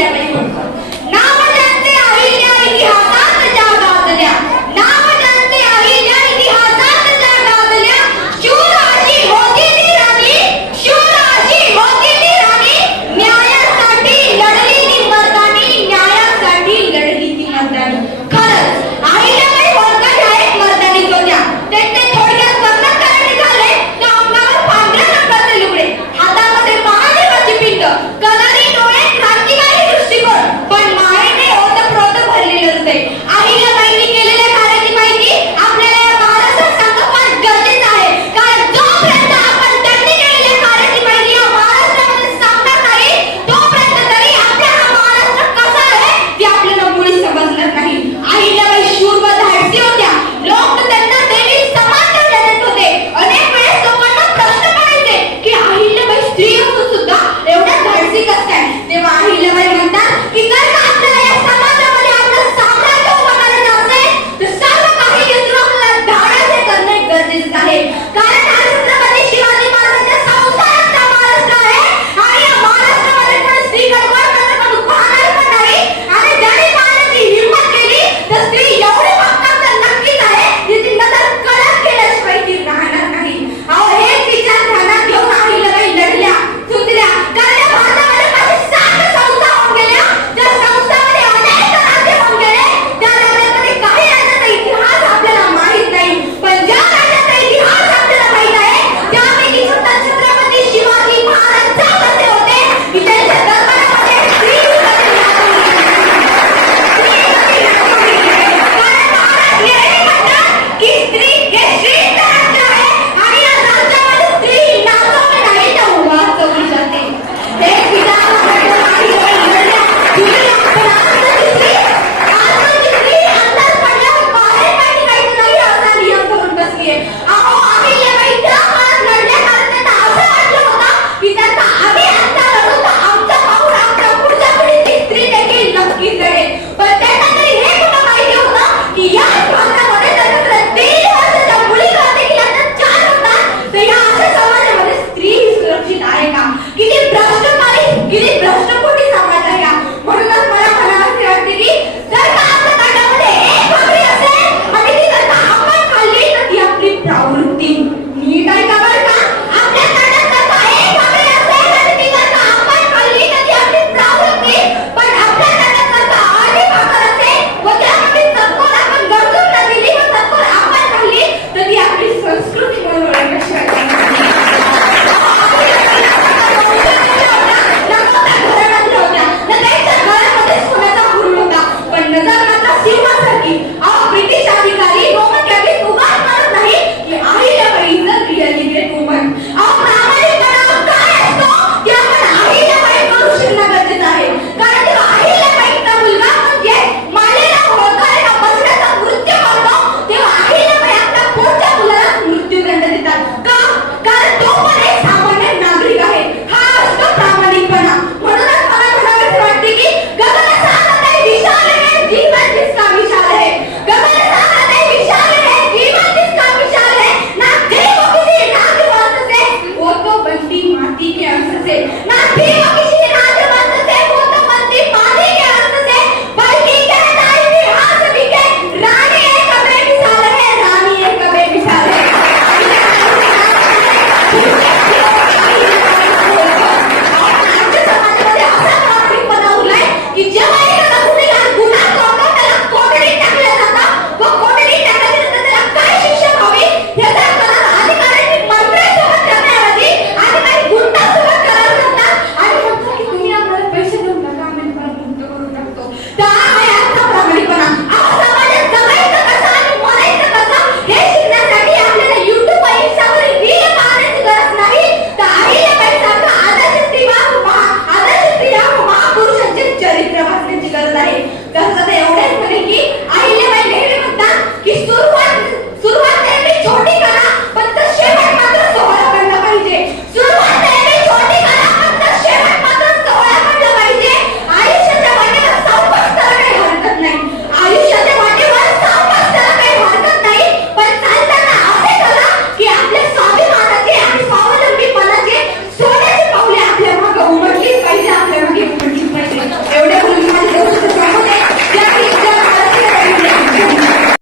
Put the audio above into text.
Yeah.